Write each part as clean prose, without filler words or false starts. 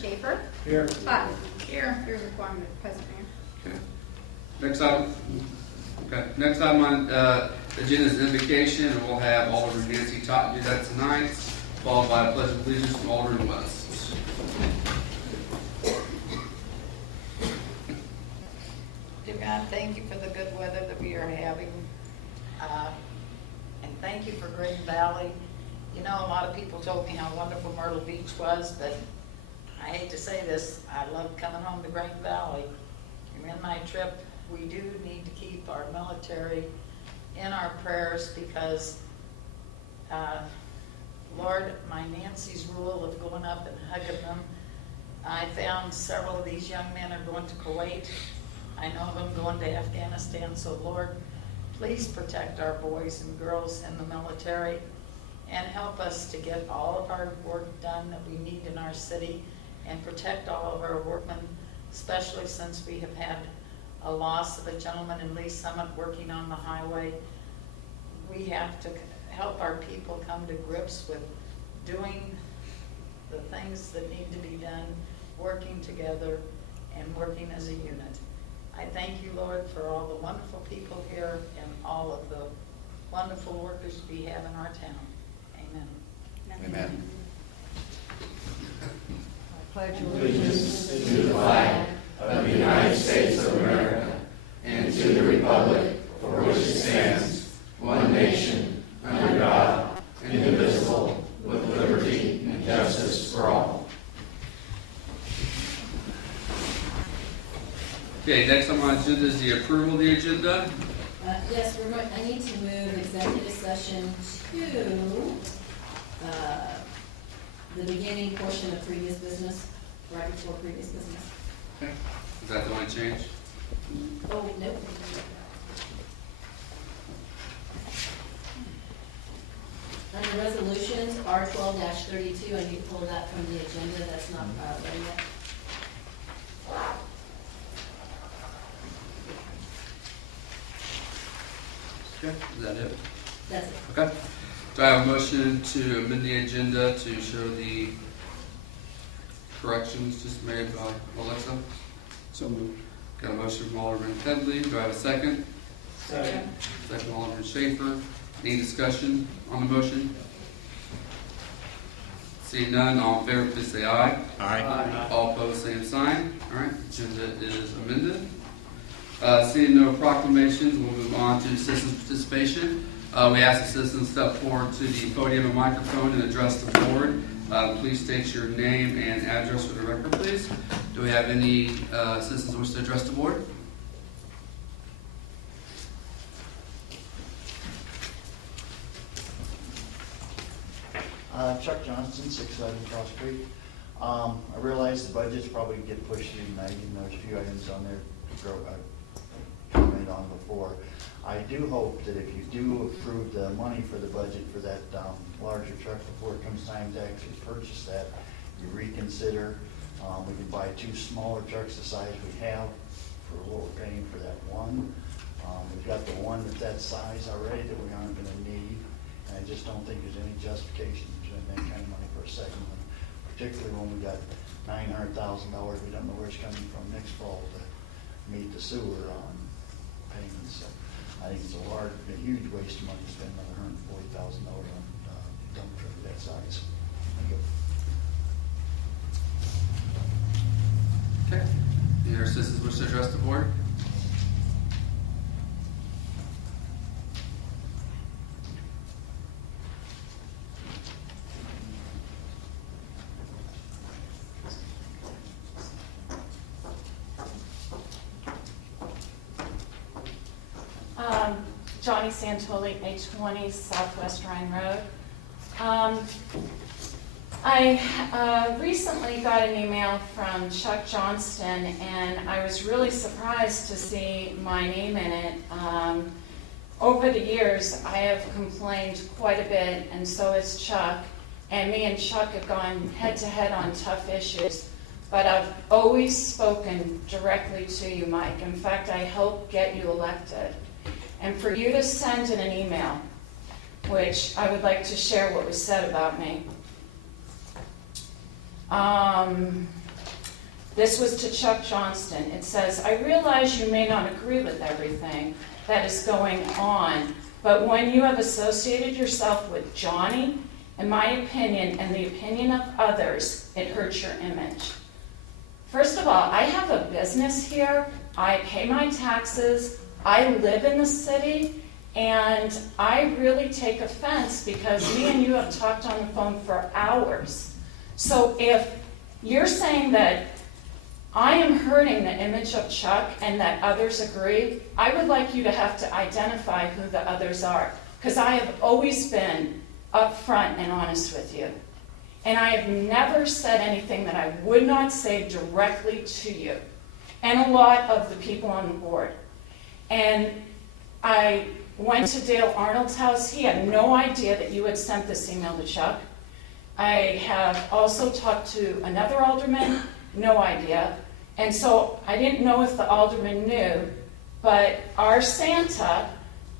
Schaefer. Here. Totten. Here. Here's a quorum present, Mayor. Okay. Next item on agenda is invocation, and we'll have Alderman Nancy Totten do that tonight, followed by a pledge of allegiance from Alderman West. Dear God, thank you for the good weather that we are having. And thank you for Green Valley. You know, a lot of people told me how wonderful Myrtle Beach was, but I hate to say this, I love coming home to Green Valley. And in my trip, we do need to keep our military in our prayers because, Lord, my Nancy's rule of going up and hugging them, I found several of these young men are going to Kuwait. I know of them going to Afghanistan, so Lord, please protect our boys and girls in the military and help us to get all of our work done that we need in our city and protect all of our workmen, especially since we have had a loss of a gentleman in Lee Summit working on the highway. We have to help our people come to grips with doing the things that need to be done, working together and working as a unit. I thank you, Lord, for all the wonderful people here and all of the wonderful workers we have in our town. Amen. Amen. I pledge allegiance to the flag of the United States of America and to the republic for which it stands, one nation, under God, indivisible, with liberty and justice for all. Okay, next on my agenda is the approval of the agenda. Yes, I need to move executive session to the beginning portion of previous business, right before previous business. Okay. Is that the only change? Oh, nope. Under resolutions, R12-32, I need to pull that from the agenda, that's not ready yet. Okay. Is that it? That's it. Okay. Do I have a motion to amend the agenda to show the corrections just made by Alexa? So moved. Got a motion from Alderman Pedley. Do I have a second? Second. Second Alderman Schaefer. Any discussion on the motion? Seeing none, all in favor, please say aye. Aye. All opposed, same sign. All right, agenda is amended. Seeing no proclamations, we'll move on to citizens' participation. We ask the citizens step forward to the podium and microphone and address the board. Please state your name and address for the record, please. Do we have any citizens who wish to address the board? Chuck Johnston, 611 Cross Creek. I realize the budget's probably get pushed through tonight, even though there's a few items on there to comment on before. I do hope that if you do approve the money for the budget for that larger truck before it comes time to actually purchase that, you reconsider. We can buy two smaller trucks the size we have for what we're paying for that one. We've got the one that's that size already that we aren't going to need, and I just don't think there's any justification to spend that kind of money for a second one, particularly when we got $900,000 we don't know where it's coming from next fall to meet the sewer on payments. So I think it's a huge waste of money to spend another $140,000 on dump truck that size. Thank you. Okay. Any other citizens wish to address the board? Johnny Santoli, H20 Southwest Rhine Road. I recently got an email from Chuck Johnston, and I was really surprised to see my name in it. Over the years, I have complained quite a bit, and so has Chuck, and me and Chuck have gone head-to-head on tough issues, but I've always spoken directly to you, Mike. In fact, I helped get you elected. And for you to send in an email, which I would like to share what was said about me. This was to Chuck Johnston. It says, "I realize you may not agree with everything that is going on, but when you have associated yourself with Johnny, in my opinion and the opinion of others, it hurts your image." First of all, I have a business here. I pay my taxes. I live in the city. And I really take offense because me and you have talked on the phone for hours. So if you're saying that I am hurting the image of Chuck and that others agree, I would like you to have to identify who the others are. Because I have always been upfront and honest with you. And I have never said anything that I would not say directly to you. And a lot of the people on the board. And I went to Dale Arnold's house. He had no idea that you had sent this email to Chuck. I have also talked to another alderman, no idea. And so I didn't know if the alderman knew, but our Santa,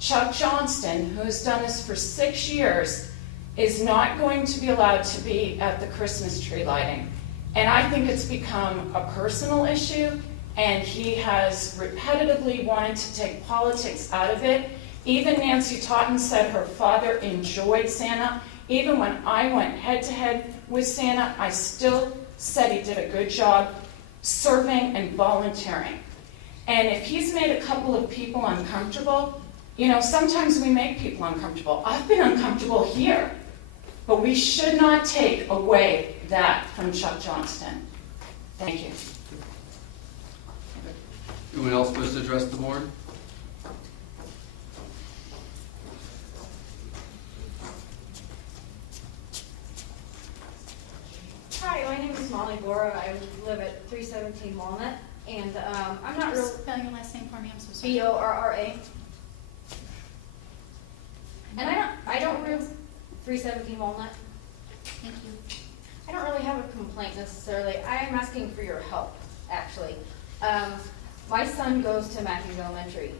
Chuck Johnston, who has done this for 6 years, is not going to be allowed to be at the Christmas tree lighting. And I think it's become a personal issue, and he has repetitively wanted to take politics out of it. Even Nancy Totten said her father enjoyed Santa. Even when I went head-to-head with Santa, I still said he did a good job serving and volunteering. And if he's made a couple of people uncomfortable, you know, sometimes we make people uncomfortable. I've been uncomfortable here. But we should not take away that from Chuck Johnston. Thank you. Anyone else wish to address the board? Hi, my name is Molly Bora. I live at 317 Walnut, and I'm not real. Spell your last name for me, I'm so sorry. Borra. And I don't really 317 Walnut. Thank you. I don't really have a complaint necessarily. I am asking for your help, actually. My son goes to Matthews Elementary,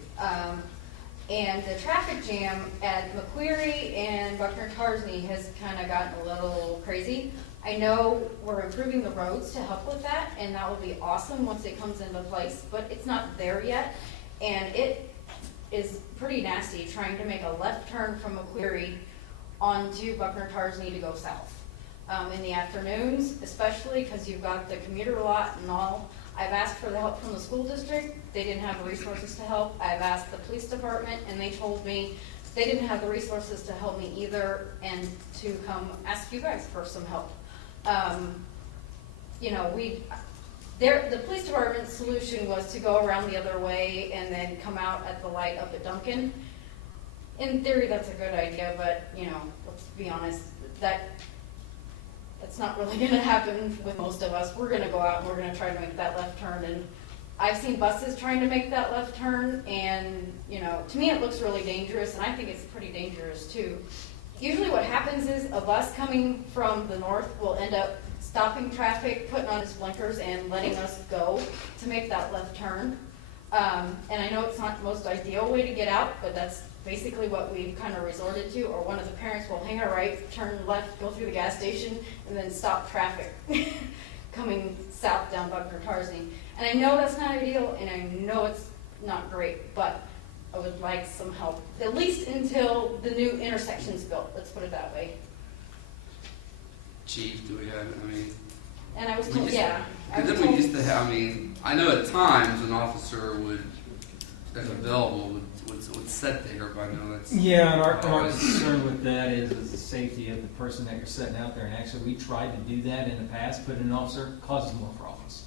and the traffic jam at McQuarrie and Buckner Tarsney has kind of gotten a little crazy. I know we're improving the roads to help with that, and that will be awesome once it comes into place, but it's not there yet, and it is pretty nasty trying to make a left turn from McQuarrie onto Buckner Tarsney to go south. In the afternoons, especially because you've got the commuter lot and all. I've asked for the help from the school district. They didn't have the resources to help. I've asked the police department, and they told me they didn't have the resources to help me either, and to come ask you guys for some help. You know, the police department's solution was to go around the other way and then come out at the light up at Duncan. In theory, that's a good idea, but, you know, let's be honest, that's not really gonna happen with most of us. We're gonna go out and we're gonna try to make that left turn, and I've seen buses trying to make that left turn, and, you know, to me it looks really dangerous, and I think it's pretty dangerous too. Usually what happens is a bus coming from the north will end up stopping traffic, putting on its blinkers, and letting us go to make that left turn. And I know it's not the most ideal way to get out, but that's basically what we've kind of resorted to, or one of the parents will hang a right, turn left, go through the gas station, and then stop traffic coming south down Buckner Tarsney. And I know that's not ideal, and I know it's not great, but I would like some help, at least until the new intersection's built, let's put it that way. Chief, do we have, I mean, And I was we told, used- yeah. I because was then we told- used to have, I mean, I know at times an officer would, if available, would sit there, but I know that's. Yeah, and our always- concern with that is the safety of the person that you're setting out there. And actually, we tried to do that in the past, but an officer causes more problems.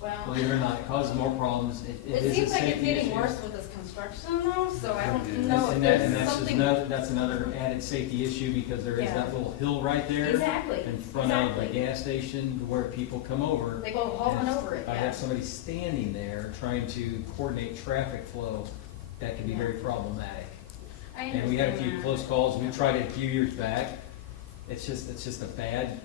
Well, Believe it or not, it causes more problems. It it is a seems like it's safety getting issue. worse with this construction though, so I don't Yeah. know if And there's that's something. that's another added safety issue, because there is Yeah. that little hill right there Exactly, in front of the exactly. gas station where people come over. They go hauling And over it, if I yeah. have somebody standing there trying to coordinate traffic flow, that can be very problematic. I And we had a few understand close calls, we tried it a few years back. It's just a bad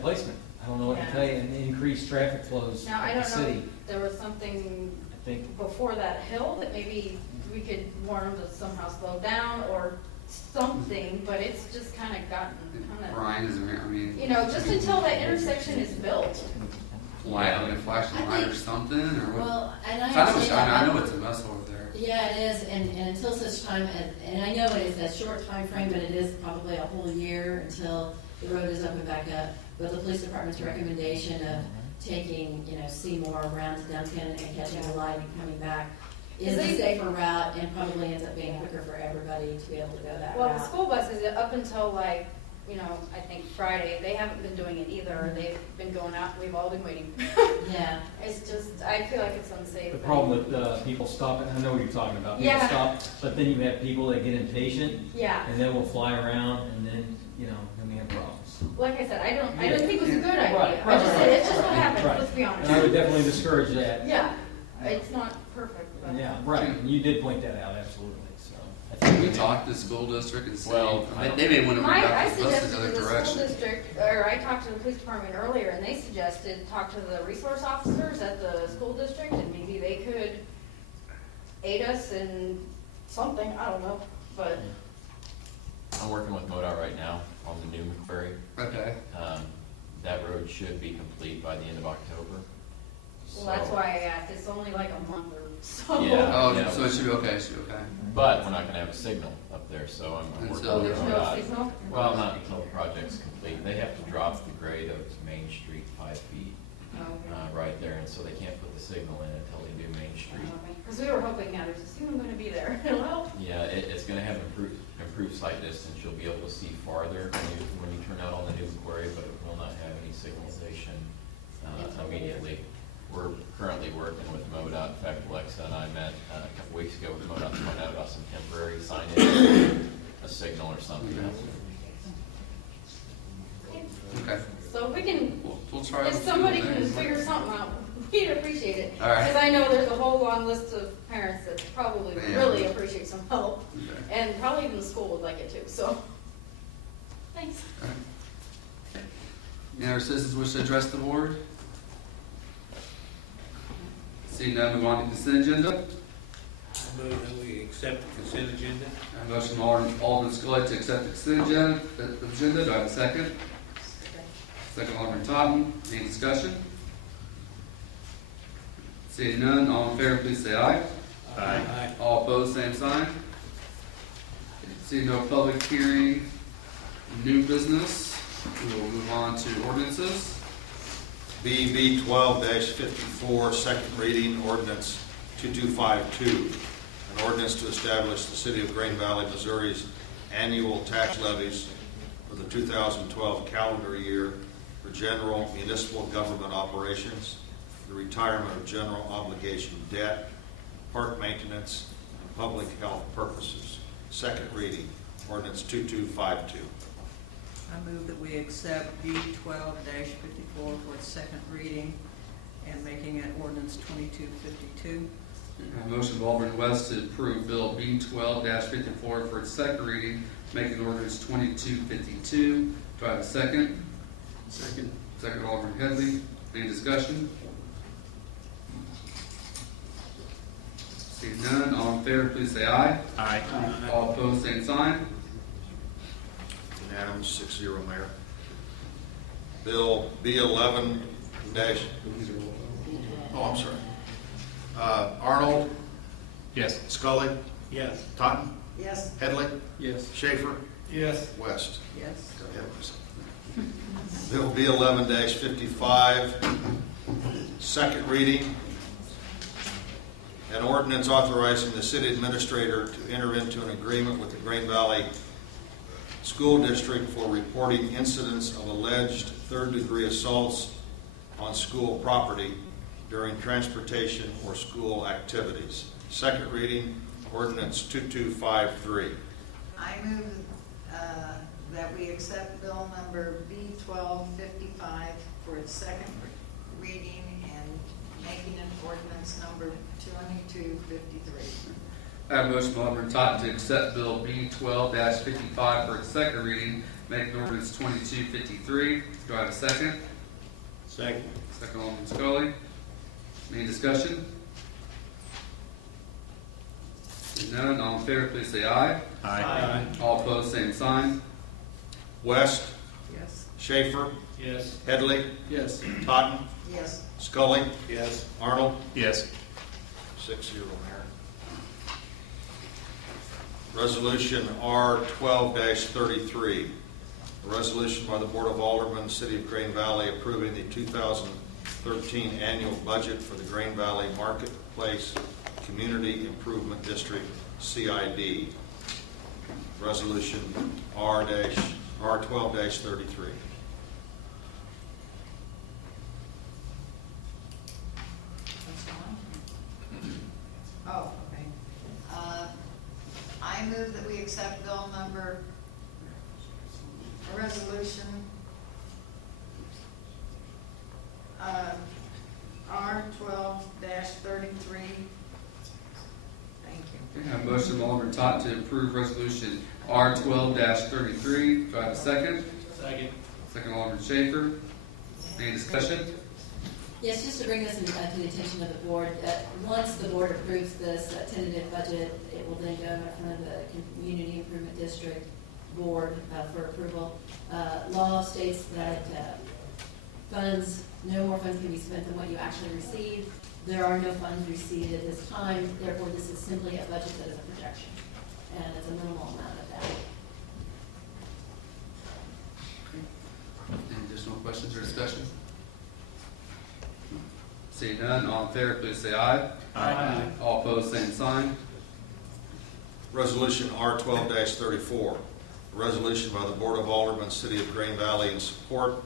placement. I don't know what to Yeah. tell you, and increased traffic flows Now, I in the don't know city. if there was something I think, before that hill that maybe we could warn them to somehow slow down or something, but it's just kind of gotten kind of, Brian is, I mean, you know, just until that intersection is built. light, like a flashing I light or think- something, or what? Well, and I So understand that. I know it's a mess over there. Yeah, it is, and until such time, and I know it is a short time frame, but it is probably a whole year until the road is opened back up. But the police department's recommendation of taking, Seymour around to Duncan and catching the light and coming back is a safer route and probably ends up being quicker for everybody to be able to go that Well, the route. school buses, up until I think Friday, they haven't been doing it either. They've been going out, we've all been waiting. Yeah, It's just, I feel like it's unsafe. The problem with people stopping, I know what you're talking about. People Yeah. stop, but then you have people that get impatient Yeah, and they will fly around and then, then we have problems. like I said, I don't think it was a good idea. Right, I just said, it's just what right. happens, let's be And I would honest. definitely discourage that. Yeah, it's not perfect, but. Yeah, right, and you did point that out, absolutely, so. I Can think we talk to the school district and see? Well, They may want to bring I back the bus suggested in to another the school direction. district, or I talked to the police department earlier, and they suggested talk to the resource officers at the school district, and maybe they could aid us in something, I don't know, but, I'm working with MoDOT right now on the new McFerry. Okay. That road should be complete by the end of October. well, that's So- why I asked, it's only like a month or so. Yeah. Oh, so it should be okay, it should be okay. But we're not gonna have a signal up there, so I'm And working so Oh, with there's no MoDOT. signal? Well, not until the project's complete. They have to drop the grade of Main Street 5 feet right there, and so they can't put the signal in until they do Main Street. Because we were hoping, yeah, there's a signal gonna be there, well, Yeah, it's gonna have improved sight distance. You'll be able to see farther when you turn out on the new quarry, but it will not have any signalization immediately. We're currently working with MoDOT. In fact, Alexa and I met a couple weeks ago with MoDOT to find out about some temporary signage, a signal or something. Okay. so if we can, We'll try. if somebody can figure something out, we'd appreciate it. All right. Because I know there's a whole long list of parents that probably would Yeah. really appreciate some help, Okay. and probably even the school would like it too, so. Thanks. Any other citizens wish to address the board? Seeing none, move on to consent agenda. I move that we accept the consent agenda. I have a motion from Alderman Scully to accept the consent agenda. Do I have a second? Second, Alderman Totten. Any discussion? Seeing none, all in favor, please say aye. Aye. All opposed, same sign. Seeing no public hearing, new business, we will move on to ordinances. BB 12-54, second reading, ordinance 2252, an ordinance to establish the City of Green Valley, Missouri's annual tax levies for the 2012 calendar year for general municipal government operations, the retirement of general obligation debt, park maintenance, and public health purposes. Second reading, ordinance 2252. I move that we accept B 12-54 for its second reading and making it ordinance 2252. I have a motion of Alderman West to approve Bill B 12-54 for its second reading, making ordinance 2252. Do I have a second? Second. Second, Alderman Headley. Any discussion? Seeing none, all in favor, please say aye. Aye. All opposed, same sign. Unanimous, 6-0, Mayor. Bill B11 dash, oh, I'm sorry. Arnold, Yes. Scully, Yes. Totten, Yes. Headley, Yes. Schaefer, Yes. West. Yes. Go ahead, please. Bill B11-55, second reading. An ordinance authorizing the city administrator to enter into an agreement with the Green Valley School District for reporting incidents of alleged third-degree assaults on school property during transportation or school activities. Second reading, ordinance 2253. I move that we accept bill number B 1255 for its second reading and making an ordinance number 2253. I have a motion from Alderman Totten to accept Bill B 12-55 for its second reading, making ordinance 2253. Do I have a second? Second. Second, Alderman Scully. Any discussion? Seeing none, all in favor, please say aye. Aye. All opposed, same sign. West, Yes. Schaefer, Yes. Headley, Yes. Totten, Yes. Scully, Yes. Arnold, Yes. 6-0, Mayor. Resolution R-12-33, a resolution by the Board of Aldermen, City of Green Valley, approving the 2013 annual budget for the Green Valley Marketplace Community Improvement District, CID. Resolution R-12-33. Oh, okay. I move that we accept bill number, a resolution, R-12-33. Thank you. Okay, I have a motion from Alderman Tot to approve resolution R-12-33. Do I have a second? Second. Second, Alderman Schaefer. Any discussion? Yes, just to bring this to the attention of the board, once the board approves this tentative budget, it will then go in front of the Community Improvement District Board for approval. Law states that no more funds can be spent than what you actually receive. There are no funds received at this time, therefore this is simply a budget that is a projection, and it's a minimal amount of that. Any additional questions or discussion? Seeing none, all in favor, please say aye. Aye. All opposed, same sign. Resolution R-12-34, a resolution by the Board of Aldermen, City of Green Valley, in support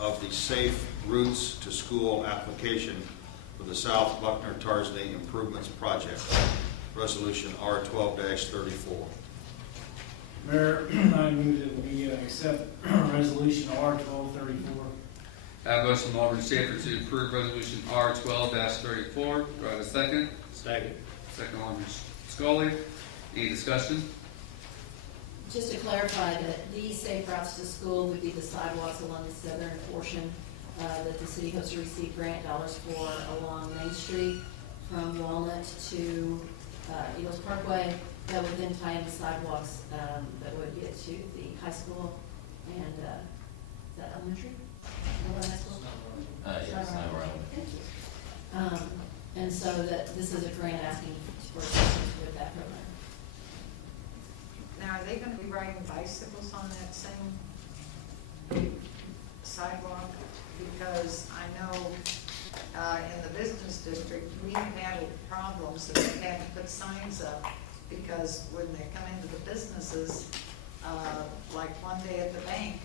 of the Safe Routes to School application for the South Buckner-Tarzany Improvements Project. Resolution R-12-34. Mayor, I move that we accept resolution R-12-34. I have a motion from Alderman Schaefer to approve resolution R-12-34. Do I have a second? Second. Second, Alderman Scully. Any discussion? Just to clarify that these safe routes to school would be the sidewalks along the southern portion that the city hopes to receive grant dollars for along Main Street from Walnut to Eagles Parkway. That would then tie into sidewalks that would get to the high school and, is that elementary? High school? Yes, And so that this is a grant asking for assistance with that program. Now, are they gonna be riding bicycles on that same sidewalk? Because I know, in the business district, we have had problems that they've had to put signs up because when they come into the businesses, like one day at the bank,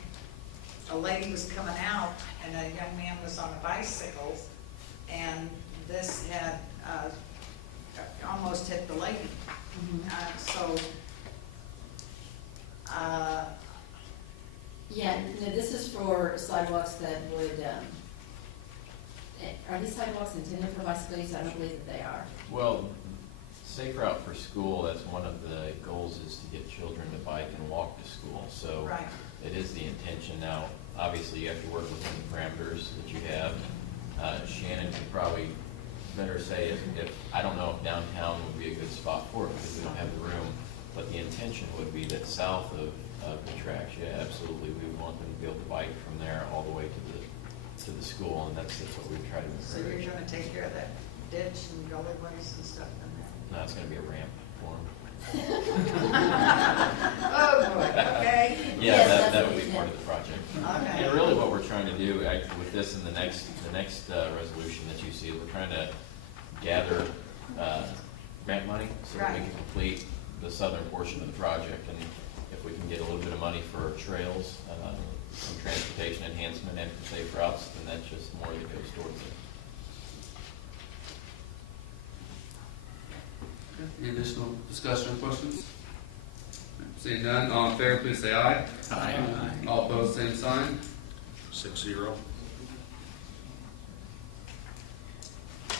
a lady was coming out and a young man was on a bicycle, and this had, almost hit the lady. Yeah, no, this is for sidewalks that would, are these sidewalks intended for bicycle use? I don't believe that they are. Well, safe route for school, that's one of the goals, is to get children to bike and walk to school. So Right. it is the intention. Now, obviously, you have to work within the parameters that you have. Shannon could probably better say if I don't know if downtown would be a good spot for it because we don't have the room. But the intention would be that south of the tracks, yeah, absolutely, we would want them to be able to bike from there all the way to the school, and that's what we try to So encourage. you're gonna take care of that ditch and gully ways and stuff in there? No, it's gonna be a ramp for them. Oh, boy, okay. Yeah, Yes, that that's would what be we part did. of the project. Okay. And really what we're trying to do with this and the next resolution that you see is we're trying to gather grant money so that we Right. can complete the southern portion of the project. And if we can get a little bit of money for trails, some transportation enhancement and for safe routes, then that's just more that goes towards it. Any additional discussion or questions? Seeing none, all in favor, please say aye. Aye. All opposed, same sign. 6-0. I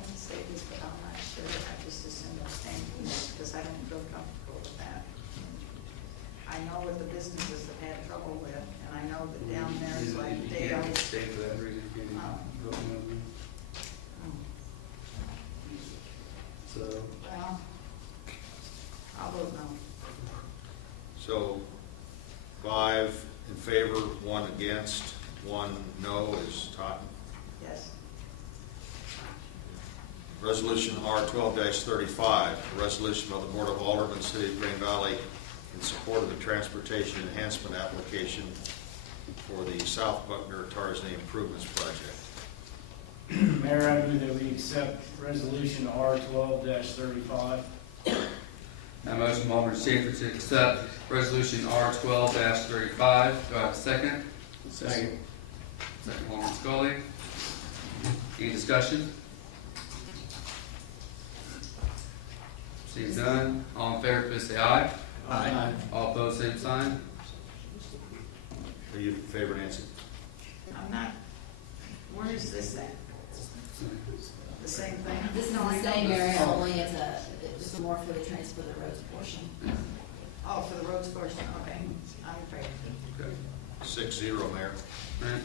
didn't say this, but I'm not sure. I just assumed abstain because I don't feel comfortable with that. I know what the businesses have had trouble with, and I know that down there is like Dale's. Stay for that reason. You can't Oh. vote no. So, Well, I'll vote no. So 5 in favor, 1 against, 1 no is Totten. Yes. Resolution R 12-35, a resolution of the Board of Aldermen, City of Green Valley, in support of the transportation enhancement application for the South Buckner Tarzan Improvements Project. Mayor, I move that we accept resolution R 12-35. Now, motion from Alderman Schaefer to accept resolution R 12-35. Do I have a second? Second. Second, Alderman Scully. Any discussion? Seeing none, all in favor, please say aye. Aye. All opposed, same sign. Are you in favor, Nancy? I'm not, where is this at? The same thing? This is the same area, only it's more for the transfer of the roads portion. Oh, for the roads portion, okay. I'm in favor. Okay. 6-0, Mayor. All right.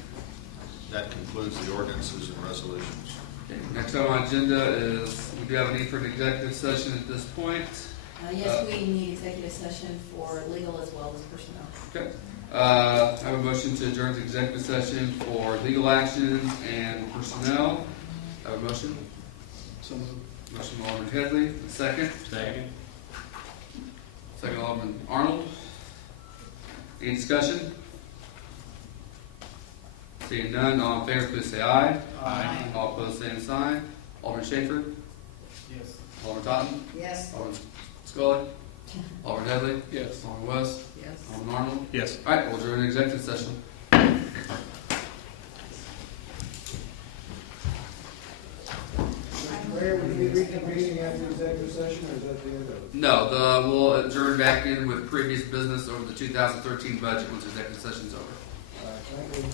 That concludes the ordinances and resolutions. Okay. Next on our agenda is, we do have a need for an executive session at this point. Yes, we need executive session for legal as well as personnel. Okay. I have a motion to adjourn to executive session for legal actions and personnel. I have a motion. So moved. Motion from Alderman Headley. Second. Second. Second, Alderman Arnold. Any discussion? Seeing none, all in favor, please say aye. Aye. All opposed, same sign. Alderman Schaefer. Yes. Alderman Totten. Yes. Alderman Scully. Alderman Headley. Yes. Alderman West. Yes. Alderman Arnold. Yes. All right, we'll adjourn the executive session. Mayor, would we be reconvening after executive session, or is that the end of it? No, we'll adjourn back in with previous business over the 2013 budget once executive session's over. All right, thank you.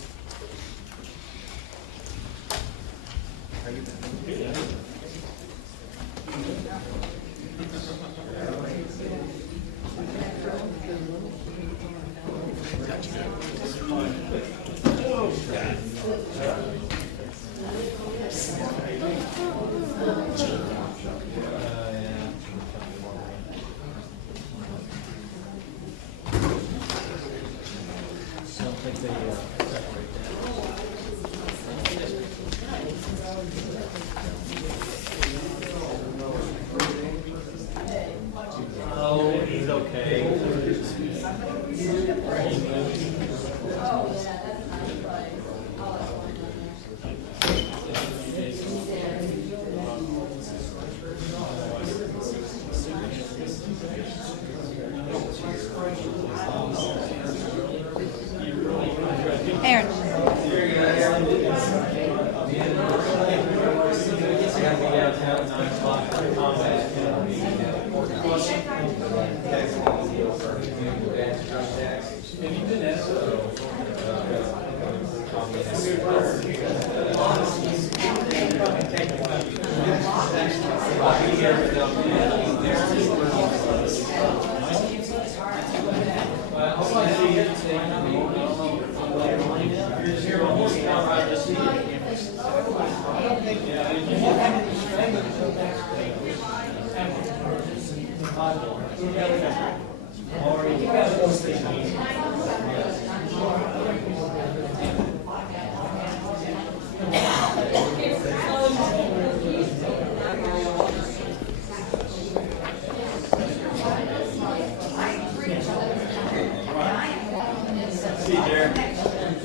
Oh, he's okay. Aaron.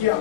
Yeah.